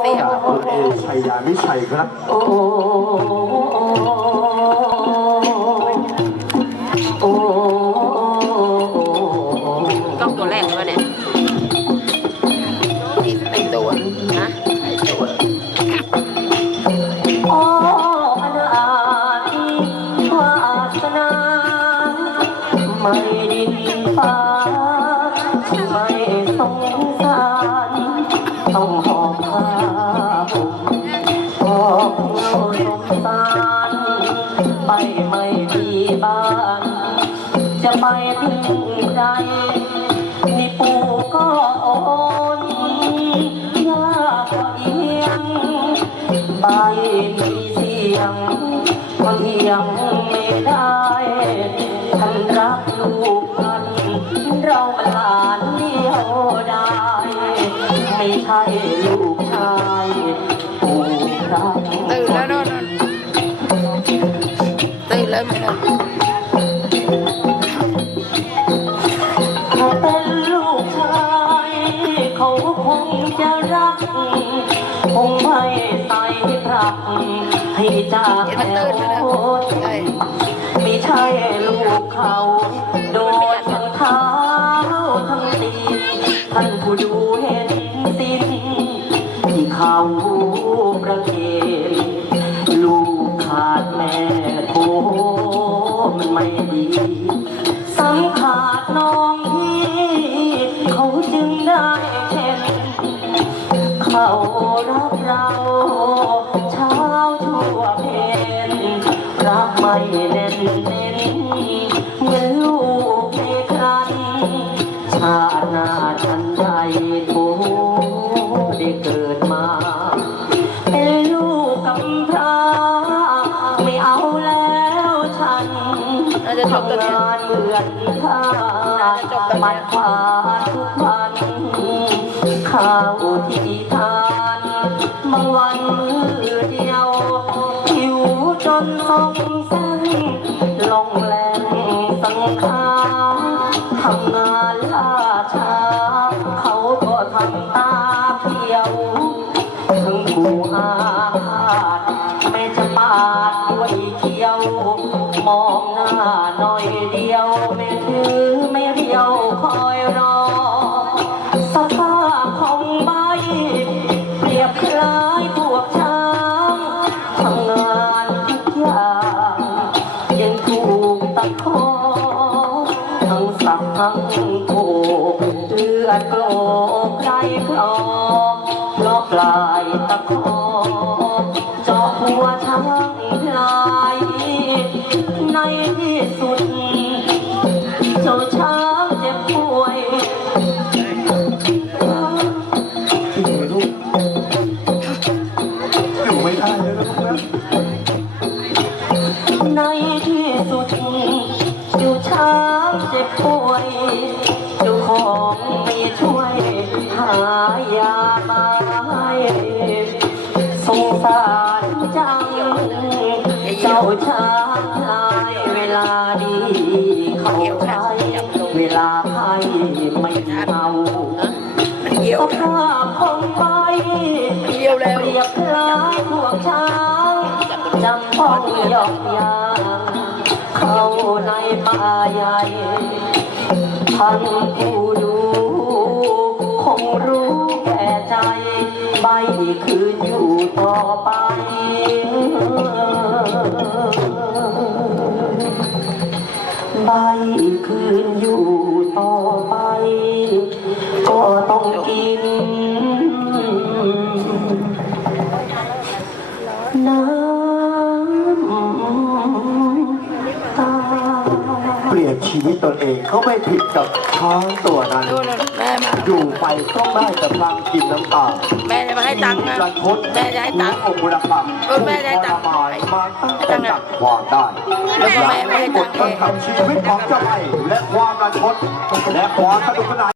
เสียง คุณเอชัยยามิชัยครับ โอ้ ไปไม่มีบ้านจะไปพึ่งใครนี่ปู่ก็โอนยาก็เอียงใบมีเสียงก็เทียงไม่ได้ท่านรักลูกท่านเราหลานเดียวได้ ไม่ใช่ลู ตื่นแล้วไหมล่ะถ้าเป็นลูกชายเขาคงจะรักคงไม่ใส่พรักให้จากเห็นมันตื่นแล้วโอนะดใช่ไม่ใช่ลูกเขา สังขาดน้องพี่เขาจึงได้เห็นเขารักเราเช้าทั่วเพนรักไม่แน่นเน้นเหมือนลูกในครันชา จะจบตัวเนี้ยทำงานเหมือนข้ามันขาทุกวันข้าวที่ทานบางวันมือเดียวหิวจนต้องเส้นลงแรงสังขารทำงานล่าช้าเขาก็ทำตาเพียวถึงกูอา เลือดโกรกใจคลอลอกลายตะคอจาะหัวช้างลายในที่สุดเจ้าช้างเจ็บป่วยอยู่ไม่ได้เลยนะลูกนะในที่สุดเจ้าช้างเจ็บป่วย องไม่ช่วยหายามาให้สงสารจัง เจ้าชางนายเวลาดีเขาใช้เวลาใครไม่เอาเยี่ยวภาพของใบเยี่ยวแล้วเปรียบคล้ายพวกช้างจำพ้องยอกยาง เข้าในป่าใหญ่ท่านผู้ดูคงรู้แก่ใจใบคืนอยู่ต่อไปใบคืนอยู่ต่อไป ก็ต้องกิน ชีวิตตนเองเขาไม่ผิดกับช้างตัวนั้นโน่นโน่นแม่มาอยู่ไปต้องได้แต่พลังกินน้ำตาแม่จะมาให้ตังค์นะรันทดแม่จะให้ตังค์องค์บุรปักเออแม่จะให้ตังค์ทรมานมาตั้งแต่จับความได้แล้วก็แม่ไม่ให้ตังค์กดทนทำชีวิตของเจ้าไอ้และความรันทดและความสนุกสนาน